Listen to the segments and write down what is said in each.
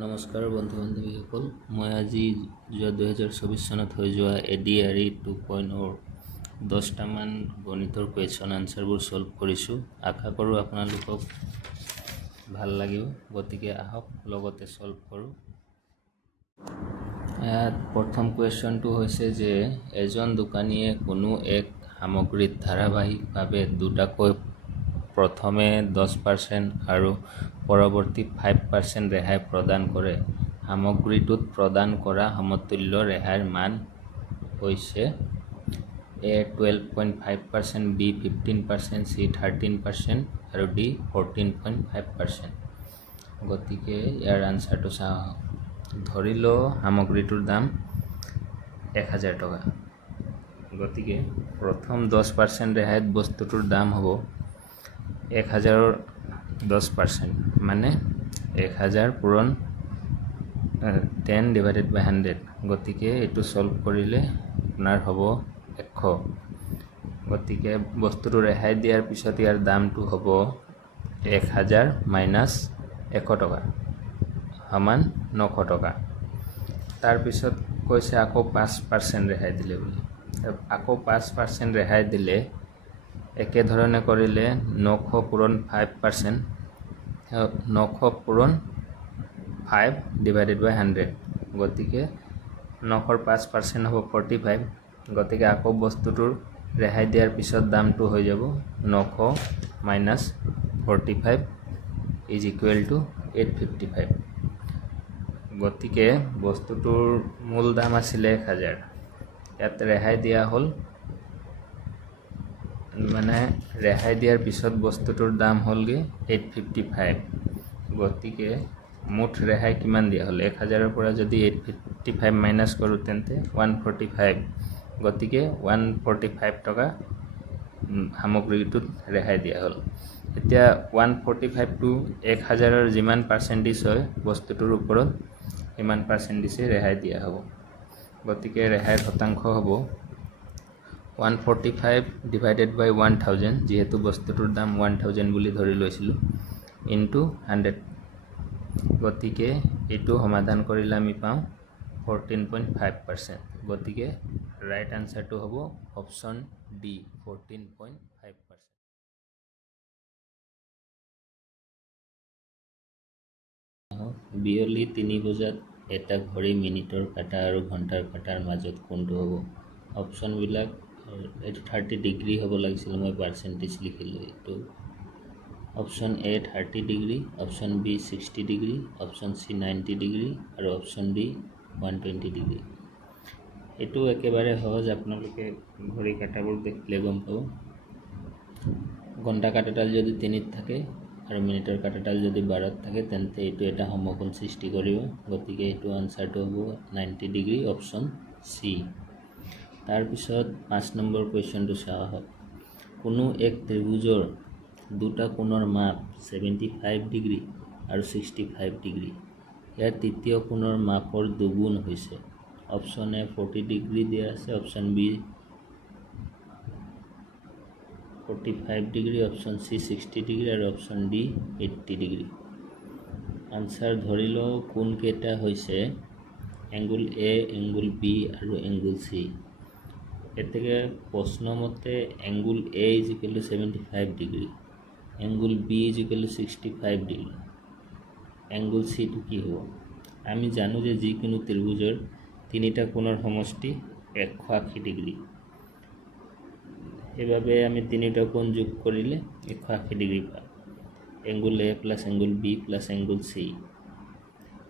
নমস্কাৰ বন্ধু বান্ধৱীসকল, মই আজি 2024 চনত হৈ যোৱা ADRE 2.0 10টামান গণিতৰ কুৱেশ্যন আনচাৰবোৰ ছল্ভ কৰিছোঁ। আশা কৰোঁ আপোনালোকক ভাল লাগিব, গতিকে আহক লগতে ছল্ভ কৰোঁ। ইয়াত প্ৰথম কুৱেশ্যনটো হৈছে যে এজন দোকানীয়ে কোনো এক সামগ্ৰীত ধাৰাবাহিকভাৱে দুটাকৈ প্ৰথমে 10% আৰু পৰৱৰ্তী 5% ৰেহাই প্ৰদান কৰে। সামগ্ৰীটোত প্ৰদান কৰা সমতুল্য ৰেহাইৰ মান হৈছে A 12.5%, B 15%, C 13% আৰু D 14.5%। গতিকে ইয়াৰ আনচাৰটো চাওঁ। ধৰি লওঁ সামগ্ৰীটোৰ দাম 1000 টকা। গতিকে প্ৰথম 10% ৰেহাইত বস্তুটোৰ দাম হ'ব 1000ৰ 10%, মানে 1000 পূৰণ 10/100। গতিকে এইটো ছল্ভ কৰিলে আপোনাৰ হ'ব 100। গতিকে বস্তুটো ৰেহাই দিয়াৰ পিছত ইয়াৰ দামটো হ'ব 1000 মাইনাছ 100 টকা সমান 900 টকা। তাৰপিছত কৈছে আকৌ 5% ৰেহাই দিলে বুলি। আকৌ 5% ৰেহাই দিলে একেধৰণে কৰিলে 900 পূৰণ 5%, 900 পূৰণ 5/100। গতিকে 900ৰ 5% হ'ব 45। গতিকে আকৌ বস্তুটোৰ ৰেহাই দিয়াৰ পিছত দামটো হৈ যাব 900 মাইনাছ 45 ইজ ইকুৱেল টু 855। গতিকে বস্তুটোৰ মূল দাম আছিলে 1000, ইয়াত ৰেহাই দিয়া হ'ল, মানে ৰেহাই দিয়াৰ পিছত বস্তুটোৰ দাম হ'লগৈ 855। গতিকে মুঠ ৰেহাই কিমান দিয়া হ'ল? 1000ৰ পৰা যদি 855 মাইনাছ কৰোঁ তেন্তে 145। গতিকে 145 টকা সামগ্ৰীটোত ৰেহাই দিয়া হ'ল। এতিয়া 145টো 1000ৰ যিমান পাৰ্চেণ্টেজ হয় বস্তুটোৰ ওপৰত সিমান পাৰ্চেণ্টেজে ৰেহাই দিয়া হ'ব। গতিকে ৰেহাইৰ শতাংশ হ'ব 145 ডিভাইডেড বাই 1000, যিহেতু বস্তুটোৰ দাম 1000 বুলি ধৰি লৈছিলোঁ, ইনটু 100। গতিকে এইটো সমাধান কৰিলে আমি পাওঁ 14.5%। গতিকে ৰাইট আনচাৰটো হ'ব অপশ্যন ডি, 14.5%। বিয়লি 3 বজাত এটা ঘড়ী মিনিটৰ কাঁটা আৰু ঘণ্টাৰ কাঁটাৰ মাজত কোনটো হ'ব? অপশ্যনবিলাক এইটো 30 ডিগ্ৰী হ'ব লাগিছিল, মই পাৰ্চেণ্টেজ লিখিলোঁ। এইটো option A 30 degree, option B 60 degree, option C 90 degree আৰু অপশ্যন ডি 120 ডিগ্ৰী। এইটো একেবাৰে সহজ, আপোনালোকে ঘড়ী কাঁটাবোৰ দেখিলে গম পাব। ঘণ্টা কাঁটাডাল যদি 3ত থাকে আৰু মিনিটৰ কাঁটাডাল যদি 12ত থাকে তেন্তে এইটো এটা সমকোণ সৃষ্টি কৰিব। গতিকে এইটো আনচাৰটো হ'ব 90 ডিগ্ৰী, অপশ্যন চি। তাৰপিছত 5 নম্বৰ কুৱেশ্যনটো চোৱা হওক। কোনো এক ত্ৰিভুজৰ দুটা কোণৰ মাপ 75 ডিগ্ৰী আৰু 65 ডিগ্ৰী। ইয়াৰ তৃতীয় কোণৰ মাপৰ দুগুণ হৈছে। অপশ্যন এ 40 ডিগ্ৰী দিয়া আছে, option B 45 degree, option C 60 degree আৰু অপশ্যন ডি 80 ডিগ্ৰী। আনচাৰ ধৰি লওঁ কোনকেইটা হৈছে এংগুল এ, এংগুল বি আৰু এংগুল চি। গতিকে প্ৰশ্নমতে angle A is equal to 75 degree, angle B is equal to 65 degree, angle চিটো কি হ'ব? আমি জানো যে যিকোনো ত্ৰিভুজৰ তিনিটা কোণৰ সমষ্টি 180 ডিগ্ৰী। সেইবাবে আমি তিনিটা কোণ যোগ কৰিলে 180 ডিগ্ৰী পাম। Angle A plus angle B plus angle C.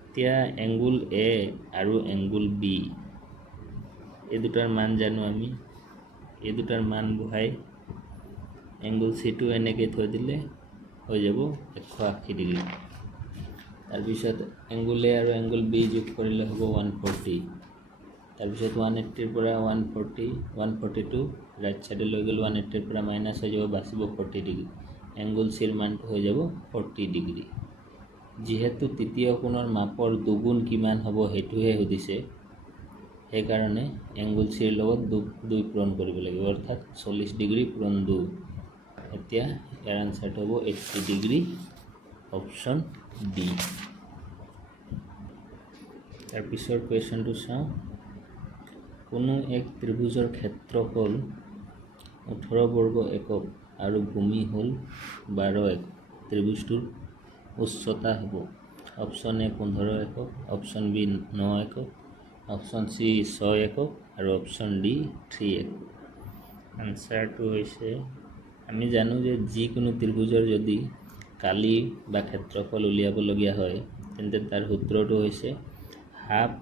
এতিয়া এংগুল এ আৰু এংগুল বি এই দুটাৰ মান জানো আমি। এই দুটাৰ মান বহাই এংগুল চিটো এনেকৈ থৈ দিলে হৈ যাব 180 ডিগ্ৰী। তাৰপিছত এংগুল এ আৰু এংগুল বি যোগ কৰিলে হ'ব 140। তাৰপিছত 180ৰ পৰা 142 ৰাইট চাইডে লৈ গ'লে 180ৰ পৰা মাইনাছ হৈ যাব, বাচিব 40 ডিগ্ৰী। এংগুল চিৰ মানটো হৈ যাব 40 ডিগ্ৰী। যিহেতু তৃতীয় কোণৰ মাপৰ দুগুণ কিমান হ'ব সেইটোহে সুধিছে, সেইকাৰণে এংগুল চিৰ লগত 2 পূৰণ কৰিব লাগিব, অৰ্থাৎ 40 ডিগ্ৰী পূৰণ 2। এতিয়া ইয়াৰ আনচাৰটো হ'ব 80 ডিগ্ৰী, অপশ্যন ডি। তাৰপিছৰ কুৱেশ্যনটো চাওঁ। কোনো এক ত্ৰিভুজৰ ক্ষেত্ৰফল 18 বৰ্গ একক আৰু ভূমি হ'ল 12 একক। ত্ৰিভুজটোৰ উচ্চতা হ'ব অপশ্যন এ 15 একক, অপশ্যন বি 9 একক, অপশ্যন চি 6 একক আৰু অপশ্যন ডি 3 একক। আনচাৰটো হৈছে, আমি জানো যে যিকোনো ত্ৰিভুজৰ যদি কালি বা ক্ষেত্ৰফল উলিয়াবলগীয়া হয় তেন্তে তাৰ সূত্ৰটো হৈছে হাফ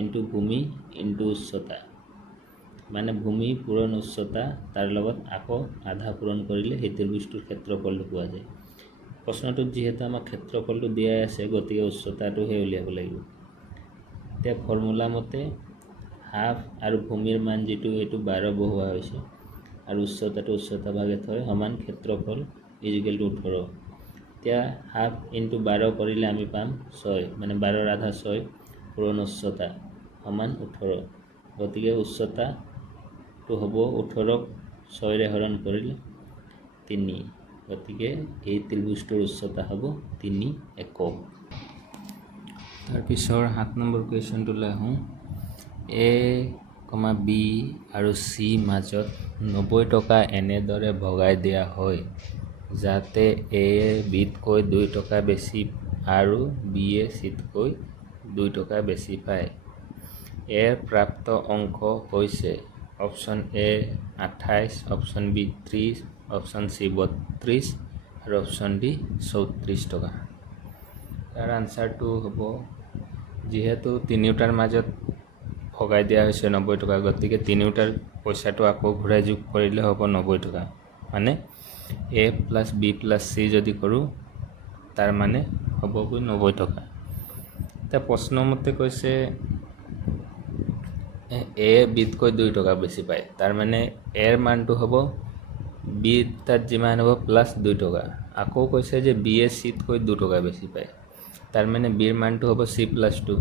ইনটু ভূমি ইনটু উচ্চতা, মানে ভূমি পূৰণ উচ্চতা তাৰ লগত আকৌ আধা পূৰণ কৰিলে সেই ত্ৰিভুজটোৰ ক্ষেত্ৰফলটো পোৱা যায়। প্ৰশ্নটোত যিহেতু আমাক ক্ষেত্ৰফলটো দিয়াই আছে গতিকে উচ্চতাটোহে উলিয়াব লাগিব। এতিয়া ফৰ্মুলা মতে হাফ আৰু ভূমিৰ মান যিটো এইটো 12 বহোৱা হৈছে আৰু উচ্চতাটো উচ্চতা ভাগে থয় সমান ক্ষেত্ৰফল ইজিকেল টু 18। এতিয়া হাফ ইনটু 12 কৰিলে আমি পাম 6, মানে 12ৰ আধা 6 পূৰণ উচ্চতা সমান 18। গতিকে উচ্চতাটো হ'ব 18ক 6ৰে হৰণ কৰিলে 3। গতিকে এই ত্ৰিভুজটোৰ উচ্চতা হ'ব 3 একক। তাৰপিছৰ 7 নম্বৰ কুৱেশ্যনটোলৈ আহোঁ। এ, বি আৰু চি মাজত 90 টকা এনেদৰে ভগাই দিয়া হয় যাতে এ বিতকৈ 2 টকা বেছি আৰু বিয়ে চিতকৈ 2 টকা বেছি পায়। এৰ প্ৰাপ্ত অংক হৈছে option A 28, option B 30, option C 32 আৰু অপশ্যন ডি 34 টকা। তাৰ আনচাৰটো হ'ব, যিহেতু তিনিওটাৰ মাজত ভগাই দিয়া হৈছে 90 টকা, গতিকে তিনিওটাৰ পইচাটো আকৌ ঘূৰাই যোগ কৰিলে হ'ব 90 টকা। মানে এ প্লাছ বি প্লাছ চি যদি কৰোঁ তাৰ মানে হ'বগৈ 90 টকা। এতিয়া প্ৰশ্নমতে কৈছে এ বিতকৈ 2 টকা বেছি পায়, তাৰ মানে এৰ মানটো হ'ব বি তাত যিমান হ'ব প্লাছ 2 টকা। আকৌ কৈছে যে বি এ চিতকৈ 2 টকা বেছি পায়, তাৰ মানে বিৰ মানটো হ'ব চি প্লাছ 2।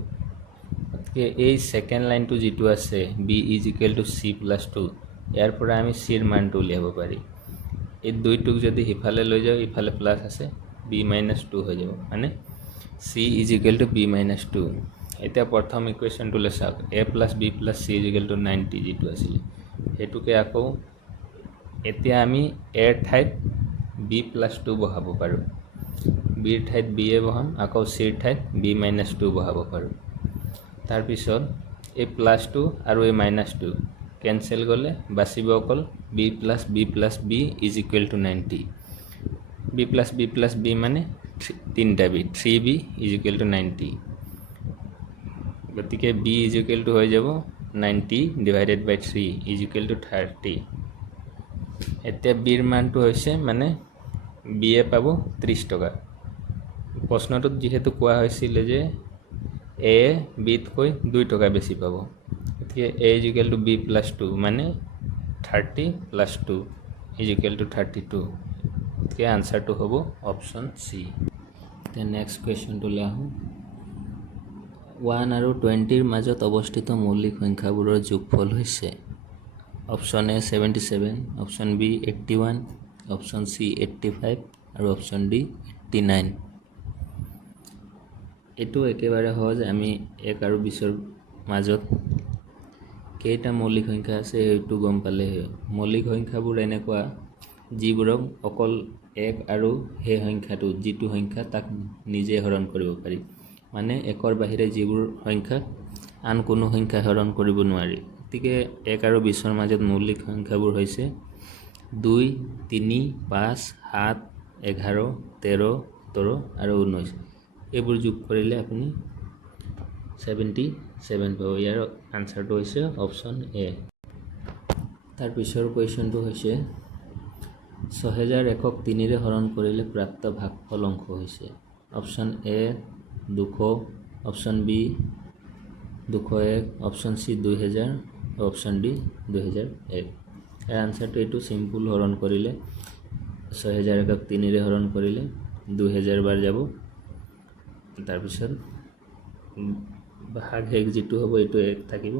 গতিকে এই ছেকেণ্ড লাইনটো যিটো আছে B is equal to C plus 2, ইয়াৰ পৰা আমি চিৰ মানটো উলিয়াব পাৰি। এই 2টোক যদি সিফালে লৈ যাওঁ, ইফালে প্লাছ আছে, বি মাইনাছ 2 হৈ যাব, মানে C is equal to B minus 2। এতিয়া প্ৰথম ইকুৱেশ্যনটোলৈ চাওক, A plus B plus C is equal to 90 যিটো আছিলে সেইটোকে আকৌ এতিয়া আমি এৰ ঠাইত বি প্লাছ 2 বহাব পাৰোঁ, বিৰ ঠাইত বি এ বহাম, আকৌ চিৰ ঠাইত বি মাইনাছ 2 বহাব পাৰোঁ। তাৰপিছত এই প্লাছটো আৰু এই মাইনাছটো কেঞ্চেল গ'লে বাচিব অকল B plus B is equal to 90। B plus B মানে 3টা B, 3b is equal to 90। গতিকে বি ইজ ইকুৱেল টু হৈ যাব 90 divided by 3 is equal to 30। এতিয়া বিৰ মানটো হৈছে, মানে বি এ পাব 30 টকা। প্ৰশ্নটোত যিহেতু কোৱা হৈছিলে যে এ বিতকৈ 2 টকা বেছি পাব, গতিকে A is equal to B plus 2 মানে 30 প্লাছ 2 ইজ ইকুৱেল টু 32। গতিকে আনচাৰটো হ'ব অপশ্যন চি। এতিয়া নেক্সট কুৱেশ্যনটোলৈ আহোঁ। 1 আৰু 20ৰ মাজত অৱস্থিত মৌলিক সংখ্যাবোৰৰ যোগফল হৈছে option A 77, option B 81, option C 85 আৰু অপশ্যন ডি 89। এইটো একেবাৰে সহজ, আমি 1 আৰু 20ৰ মাজত কেইটা মৌলিক সংখ্যা আছে সেইটো গম পালেই হয়। মৌলিক সংখ্যাবোৰ এনেকুৱা যিবোৰক অকল 1 আৰু সেই সংখ্যাটো যিটো সংখ্যা তাক নিজে হৰণ কৰিব পাৰি, মানে 1ৰ বাহিৰে যিবোৰ সংখ্যা আন কোনো সংখ্যা হৰণ কৰিব নোৱাৰি। গতিকে 1 আৰু 20ৰ মাজত মৌলিক সংখ্যাবোৰ হৈছে 2, 3, 5, 7, 11, 13, 17 আৰু 19। এইবোৰ যোগ কৰিলে আপুনি 77 পাব। ইয়াৰ আনচাৰটো হৈছে অপশ্যন এ। তাৰপিছৰ কুৱেশ্যনটো হৈছে 6000 একক 3ৰে হৰণ কৰিলে প্ৰাপ্ত ভাগফল অংশ হৈছে option A 200, option B 201, option C 2000, option D 2001। ইয়াৰ আনচাৰটো এইটো চিম্পুল, হৰণ কৰিলে 6000 একক 3ৰে হৰণ কৰিলে 2000 বাৰ যাব, তাৰপিছত ভাগ শেষ যিটো হ'ব এইটো 1 থাকিব,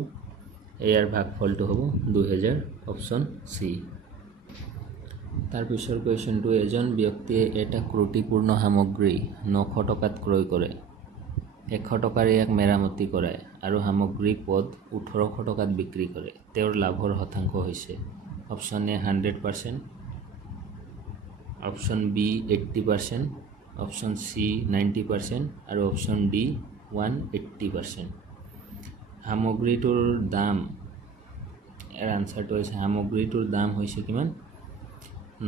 ইয়াৰ ভাগফলটো হ'ব 2000, অপশ্যন চি। তাৰপিছৰ কুৱেশ্যনটো, এজন ব্যক্তিয়ে এটা ত্ৰুটিপূৰ্ণ সামগ্ৰী 900 টকাত ক্ৰয় কৰে 100 টকাৰ ইয়াক মেৰামতি কৰায় আৰু সামগ্ৰী পদ 1800 টকাত বিক্ৰী কৰে তেওঁৰ লাভৰ শতাংশ হৈছে option A 100%, option B 80%, option C 90% আৰু অপশ্যন ডি 180%। সামগ্ৰীটোৰ দাম ইয়াৰ আনসাৰটো হৈছে সামগ্ৰীটোৰ দাম হৈছে কিমান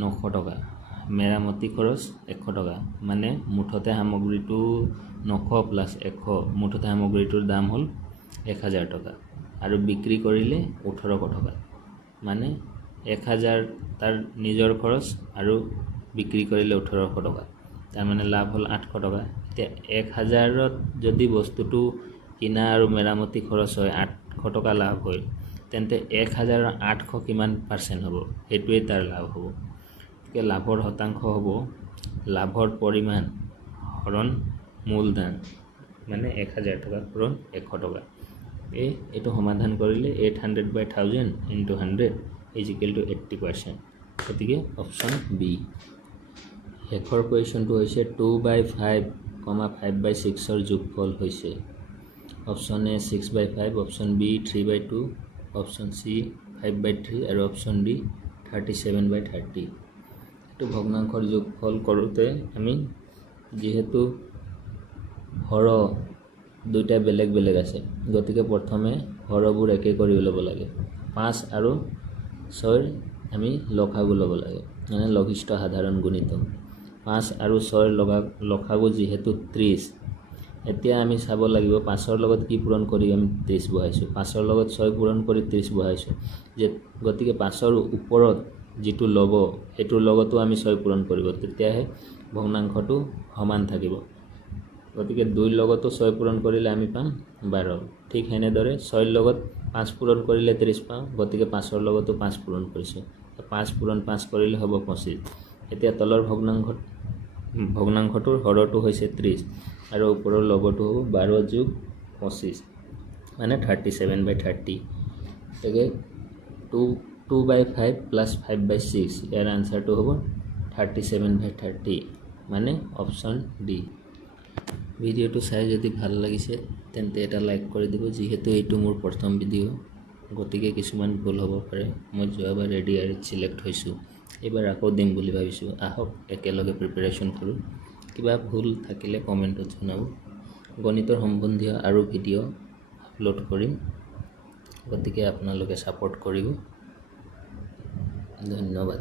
900 টকা, মেৰামতি খৰচ 100 টকা, মানে মুঠতে সামগ্ৰীটো 900 প্লাস 100 মুঠতে সামগ্ৰীটোৰ দাম হ'ল 1000 টকা আৰু বিক্ৰী কৰিলে 1800 টকা, মানে 1000 তাৰ নিজৰ খৰচ আৰু বিক্ৰী কৰিলে 1800 টকা, তাৰ মানে লাভ হ'ল 800 টকা। এতিয়া 1000ত যদি বস্তুটো কিনা আৰু মেৰামতি খৰচ হয় 800 টকা লাভ হয়, তেন্তে 1800 কিমান পাৰ্চেণ্ট হ'ব, সেইটোৱে তাৰ লাভ হ'ব। গতিকে লাভৰ শতাংশ হ'ব লাভৰ পৰিমাণ হৰণ মূলধন, মানে 1000 টকা হৰণ 100 টকা। এইটো সমাধান কৰিলে 800/1000 × 100 = 80%। গতিকে অপশ্যন বি। শেষৰ কুৱেশ্যনটো হৈছে 2/5, 5/6ৰ যোগফল হৈছে option A 6/5, option B 3/2, option C 5/3 আৰু অপশ্যন ডি 37/30। এইটো ভগ্নাংশৰ যোগফল কৰোঁতে আমি যিহেতু হৰ দুইটা বেলেগ বেলেগ আছে, গতিকে প্ৰথমে হৰবোৰ একে কৰি ল'ব লাগে। 5 আৰু 6ৰ আমি লসাগু ল'ব লাগে, মানে লঘিষ্ঠ সাধাৰণ গুণিতক। 5 আৰু 6ৰ লসাগু যিহেতু 30, এতিয়া আমি চাব লাগিব 5ৰ লগত কি পূৰণ কৰি আমি 30 বহাইছোঁ, 5ৰ লগত 6 পূৰণ কৰি 30 বহাইছোঁ, গতিকে 5ৰ ওপৰত যিটো ল'ব সেইটোৰ লগতো আমি 6 পূৰণ কৰিব, তেতিয়াহে ভগ্নাংশটো সমান থাকিব। গতিকে 2ৰ লগতো 6 পূৰণ কৰিলে আমি পাম 12। ঠিক সেনেদৰে 6ৰ লগত 5 পূৰণ কৰিলে 30 পাওঁ, গতিকে 5ৰ লগতো 5 পূৰণ কৰিছোঁ, 5 পূৰণ 5 কৰিলে হ'ব 25। এতিয়া তলৰ ভগ্নাংশটোৰ হৰটো হৈছে 30 আৰু ওপৰৰ লগটো হ'ব 12 + 25, মানে 37/30। গতিকে 2/5 + 5/6, ইয়াৰ আনসাৰটো হ'ব 37/30, মানে অপশ্যন ডি। ভিডিঅ'টো চাই যদি ভাল লাগিছে তেন্তে এটা লাইক কৰি দিব। যিহেতু এইটো মোৰ প্ৰথম ভিডিঅ', গতিকে কিছুমান ভুল হ'ব পাৰে। মই যোৱাবাৰ ADREত চিলেক্ট হৈছোঁ, এইবাৰ আকৌ দিম বুলি ভাবিছোঁ। আহক একেলগে প্ৰিপেৰেশ্যন কৰোঁ। কিবা ভুল থাকিলে কমেণ্টত জনাব। গণিতৰ সম্বন্ধীয় আৰু ভিডিঅ' আপলোড কৰিম, গতিকে আপোনালোকে ছাপোৰ্ট কৰিব। ধন্যবাদ।